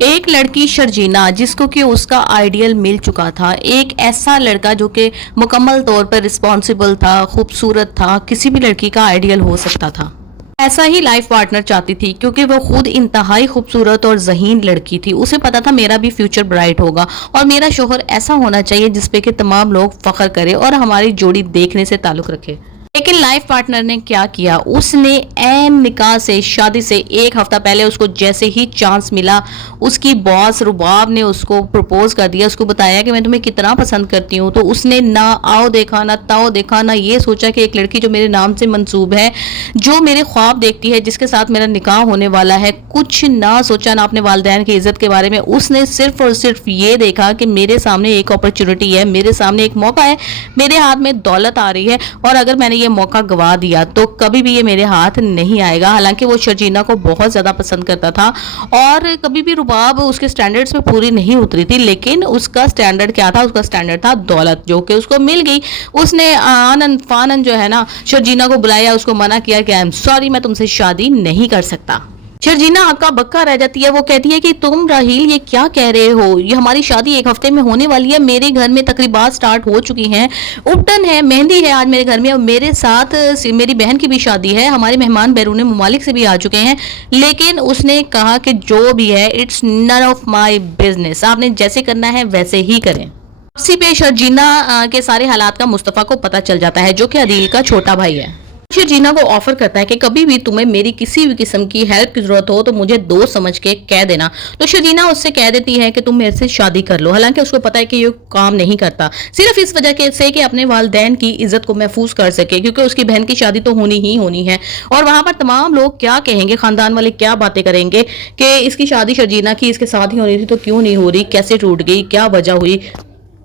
एक लड़की शर्जीना जिसको कि उसका आइडियल मिल चुका था, एक ऐसा लड़का जो कि मुकम्मल तौर पर रिस्पॉन्सिबल था, खूबसूरत था, किसी भी लड़की का आइडियल हो सकता था। ऐसा ही लाइफ पार्टनर चाहती थी क्योंकि वो खुद इंतहाई खूबसूरत और ज़हीन लड़की थी। उसे पता था मेरा भी फ्यूचर ब्राइट होगा और मेरा शोहर ऐसा होना चाहिए जिसपे कि तमाम लोग फख्र करें और हमारी जोड़ी देखने से ताल्लुक़ रखे। लेकिन लाइफ पार्टनर ने क्या किया, उसने ऐन निकाह से, शादी से एक हफ्ता पहले उसको जैसे ही चांस मिला, उसकी बॉस रुबाब ने उसको प्रपोज कर दिया। उसको बताया कि मैं तुम्हें कितना पसंद करती हूँ। तो उसने ना आओ देखा, ना ताओ देखा, ना ये सोचा कि एक लड़की जो मेरे नाम से मंसूब है, जो मेरे ख्वाब देखती है, जिसके साथ मेरा निकाह होने वाला है, कुछ ना सोचा, ना अपने वालिदैन की इज्जत के बारे में। उसने सिर्फ और सिर्फ ये देखा कि मेरे सामने एक अपॉर्चुनिटी है, मेरे सामने एक मौका है, मेरे हाथ में दौलत आ रही है और अगर मैंने ये मौका गवा दिया तो कभी भी ये मेरे हाथ नहीं आएगा। हालांकि वो शर्जीना को बहुत ज़्यादा पसंद करता था और कभी भी रुबाब उसके स्टैंडर्ड्स पे पूरी नहीं उतरी थी, लेकिन उसका स्टैंडर्ड क्या था? उसका स्टैंडर्ड था दौलत, जो कि उसको मिल गई। उसने आनन फानन जो है ना शर्जीना को बुलाया, उसको मना किया कि आई एम सॉरी, मैं तुमसे शादी नहीं कर सकता। शर्जीना अक्का बक्का रह जाती है। वो कहती है कि तुम राहील ये क्या कह रहे हो, ये हमारी शादी एक हफ्ते में होने वाली है, मेरे घर में तकरीबात स्टार्ट हो चुकी हैं, उपटन है, मेहंदी है आज मेरे घर में और मेरे साथ मेरी बहन की भी शादी है, हमारे मेहमान बैरून मुमालिक से भी आ चुके हैं। लेकिन उसने कहा कि जो भी है it's none of my business, आपने जैसे करना है वैसे ही करें। इसी पे शर्जीना के सारे हालात का मुस्तफ़ा को पता चल जाता है, जो कि अदील का छोटा भाई है। शर्जीना को ऑफर करता है कि कभी भी तुम्हें मेरी किसी भी किस्म की हेल्प की जरूरत हो तो मुझे दोस्त समझ के कह देना। तो शर्जीना उससे कह देती है कि तुम मेरे से शादी कर लो। हालांकि उसको पता है कि ये काम नहीं करता, सिर्फ इस वजह के से कि अपने वालिदैन की इज्जत को महफूज कर सके, क्योंकि उसकी बहन की शादी तो होनी ही होनी है और वहां पर तमाम लोग क्या कहेंगे, खानदान वाले क्या बातें करेंगे कि इसकी शादी शर्जीना की इसके साथ ही होनी थी तो क्यों नहीं हो रही, कैसे टूट गई, क्या वजह हुई।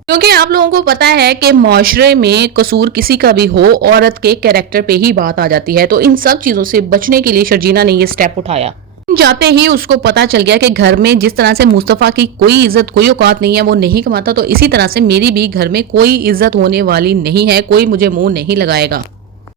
क्योंकि आप लोगों को पता है कि माशरे में कसूर किसी का भी हो, औरत के कैरेक्टर पे ही बात आ जाती है। तो इन सब चीजों से बचने के लिए शर्जीना ने ये स्टेप उठाया। जाते ही उसको पता चल गया कि घर में जिस तरह से मुस्तफ़ा की कोई इज्जत, कोई औकात नहीं है, वो नहीं कमाता, तो इसी तरह से मेरी भी घर में कोई इज्जत होने वाली नहीं है, कोई मुझे मुंह नहीं लगाएगा।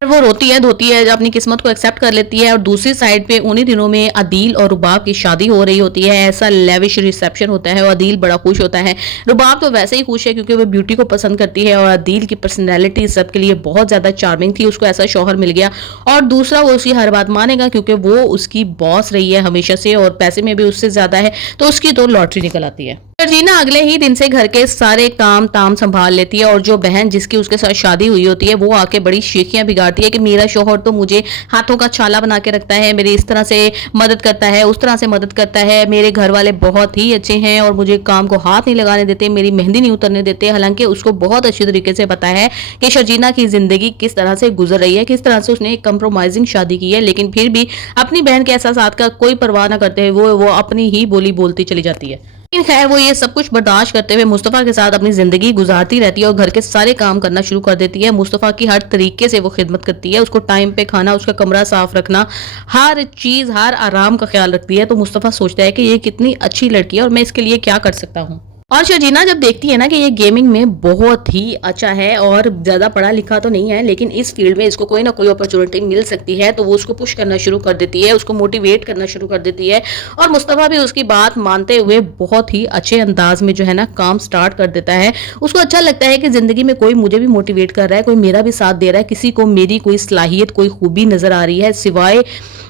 वो रोती है, धोती है, अपनी किस्मत को एक्सेप्ट कर लेती है और दूसरी साइड पे उन्हीं दिनों में अदील और रुबाब की शादी हो रही होती है। ऐसा लेविश रिसेप्शन होता है और अदील बड़ा खुश होता है। रुबाब तो वैसे ही खुश है क्योंकि वो ब्यूटी को पसंद करती है और अदील की पर्सनैलिटी सबके लिए बहुत ज़्यादा चार्मिंग थी, उसको ऐसा शौहर मिल गया। और दूसरा, वो उसकी हर बात मानेगा क्योंकि वो उसकी बॉस रही है हमेशा से और पैसे में भी उससे ज़्यादा है, तो उसकी तो लॉटरी निकल आती है। शर्जीना अगले ही दिन से घर के सारे काम ताम संभाल लेती है और जो बहन जिसकी उसके साथ शादी हुई होती है वो आके बड़ी शेखियां बिगाड़ती है कि मेरा शौहर तो मुझे हाथों का छाला बना के रखता है, मेरी इस तरह से मदद करता है, उस तरह से मदद करता है, मेरे घर वाले बहुत ही अच्छे हैं और मुझे काम को हाथ नहीं लगाने देते, मेरी मेहंदी नहीं उतरने देते। हालांकि उसको बहुत अच्छी तरीके से पता है कि शर्जीना की जिंदगी किस तरह से गुजर रही है, किस तरह से उसने एक कंप्रोमाइजिंग शादी की है, लेकिन फिर भी अपनी बहन के एहसास का कोई परवाह ना करते हुए वो अपनी ही बोली बोलती चली जाती है। लेकिन खैर वो ये सब कुछ बर्दाश्त करते हुए मुस्तफ़ा के साथ अपनी ज़िंदगी गुजारती रहती है और घर के सारे काम करना शुरू कर देती है। मुस्तफ़ा की हर तरीके से वो खिदमत करती है, उसको टाइम पे खाना, उसका कमरा साफ रखना, हर चीज़, हर आराम का ख्याल रखती है। तो मुस्तफ़ा सोचता है कि ये कितनी अच्छी लड़की है और मैं इसके लिए क्या कर सकता हूँ। और शर्जीना जब देखती है ना कि ये गेमिंग में बहुत ही अच्छा है और ज़्यादा पढ़ा लिखा तो नहीं है, लेकिन इस फील्ड में इसको कोई ना कोई अपॉर्चुनिटी मिल सकती है, तो वो उसको पुश करना शुरू कर देती है, उसको मोटिवेट करना शुरू कर देती है। और मुस्तफ़ा भी उसकी बात मानते हुए बहुत ही अच्छे अंदाज में जो है ना काम स्टार्ट कर देता है। उसको अच्छा लगता है कि ज़िंदगी में कोई मुझे भी मोटिवेट कर रहा है, कोई मेरा भी साथ दे रहा है, किसी को मेरी कोई सलाहियत, कोई खूबी नज़र आ रही है, सिवाय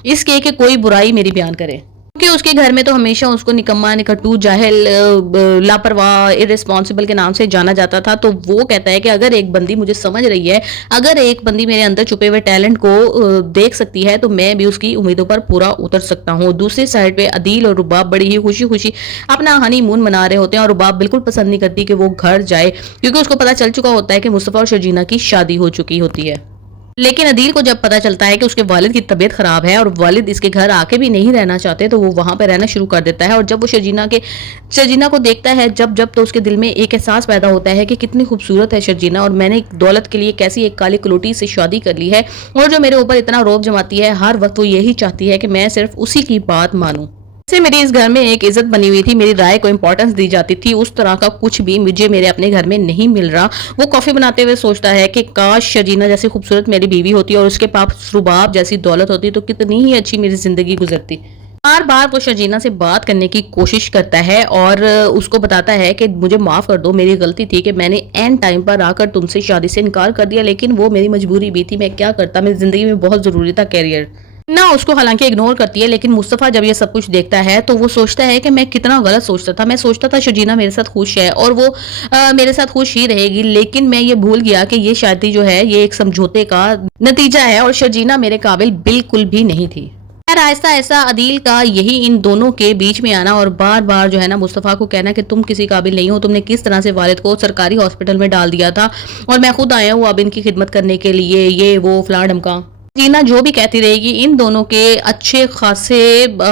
इसके कि कोई बुराई मेरी बयान करे। क्योंकि उसके घर में तो हमेशा उसको निकम्मा, निकट्टू, जाहिल, लापरवाह, इररिस्पॉन्सिबल के नाम से जाना जाता था। तो वो कहता है कि अगर एक बंदी मुझे समझ रही है, अगर एक बंदी मेरे अंदर छुपे हुए टैलेंट को देख सकती है, तो मैं भी उसकी उम्मीदों पर पूरा उतर सकता हूँ। दूसरी साइड पे अदील और रुबाब बड़ी ही खुशी खुशी अपना हनीमून मना रहे होते हैं और रुबाब बिल्कुल पसंद नहीं करती कि वो घर जाए, क्योंकि उसको पता चल चुका होता है कि मुस्तफ़ा और शर्जीना की शादी हो चुकी होती है। लेकिन अदील को जब पता चलता है कि उसके वालिद की तबीयत खराब है और वालिद इसके घर आके भी नहीं रहना चाहते, तो वो वहां पे रहना शुरू कर देता है। और जब वो शर्जीना को देखता है जब तो उसके दिल में एक एहसास पैदा होता है कि कितनी खूबसूरत है शर्जीना और मैंने दौलत के लिए कैसी एक काली कलोटी से शादी कर ली है और जो मेरे ऊपर इतना रौब जमाती है, हर वक्त वो यही चाहती है कि मैं सिर्फ उसी की बात मानूं। से मेरी इस घर में एक इज्जत बनी हुई थी, मेरी राय को इंपॉर्टेंस दी जाती थी, उस तरह का कुछ भी मुझे मेरे अपने घर में नहीं मिल रहा। वो कॉफी बनाते हुए सोचता है कि काश शर्जीना जैसी खूबसूरत मेरी बीवी होती और उसके पास रुबाब जैसी दौलत होती तो कितनी ही अच्छी मेरी जिंदगी गुजरती। बार बार वो शर्जीना से बात करने की कोशिश करता है और उसको बताता है कि मुझे माफ़ कर दो, मेरी गलती थी कि मैंने एंड टाइम पर आकर तुमसे शादी से इनकार कर दिया, लेकिन वो मेरी मजबूरी भी थी, मैं क्या करता, मेरी ज़िंदगी में बहुत ज़रूरी था कैरियर ना। उसको हालांकि इग्नोर करती है, लेकिन मुस्तफ़ा जब ये सब कुछ देखता है तो वो सोचता है कि मैं कितना गलत सोचता था। मैं सोचता था शर्जीना मेरे साथ खुश है और वो मेरे साथ खुश ही रहेगी, लेकिन मैं ये भूल गया कि ये शादी जो है ये एक समझौते का नतीजा है और शर्जीना मेरे काबिल बिल्कुल भी नहीं थी। खैर आहिस्ता आहिस्ता अदील का यही इन दोनों के बीच में आना और बार बार जो है ना मुस्तफ़ा को कहना कि तुम किसी काबिल नहीं हो, तुमने किस तरह से वालिद को सरकारी हॉस्पिटल में डाल दिया था और मैं खुद आया हूँ अब इनकी खिदमत करने के लिए, ये वो फलां ढमका। जीना जो भी कहती रहेगी, इन दोनों के अच्छे खासे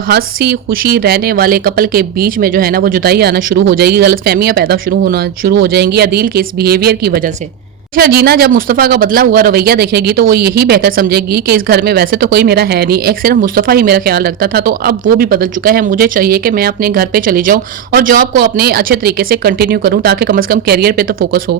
हंसी खुशी रहने वाले कपल के बीच में जो है ना वो जुदाई आना शुरू हो जाएगी, गलतफहमियां पैदा शुरू हो जाएंगी अदील के इस बिहेवियर की वजह से। अच्छा जीना जब मुस्तफ़ा का बदला हुआ रवैया देखेगी तो वो यही बेहतर समझेगी कि इस घर में वैसे तो कोई मेरा है नहीं, एक सिर्फ मुस्तफ़ा ही मेरा ख्याल रखता था, तो अब वो भी बदल चुका है। मुझे चाहिए कि मैं अपने घर पे चली जाऊं और जॉब को अपने अच्छे तरीके से कंटिन्यू करूं ताकि कम से कम कैरियर पे तो फोकस हो।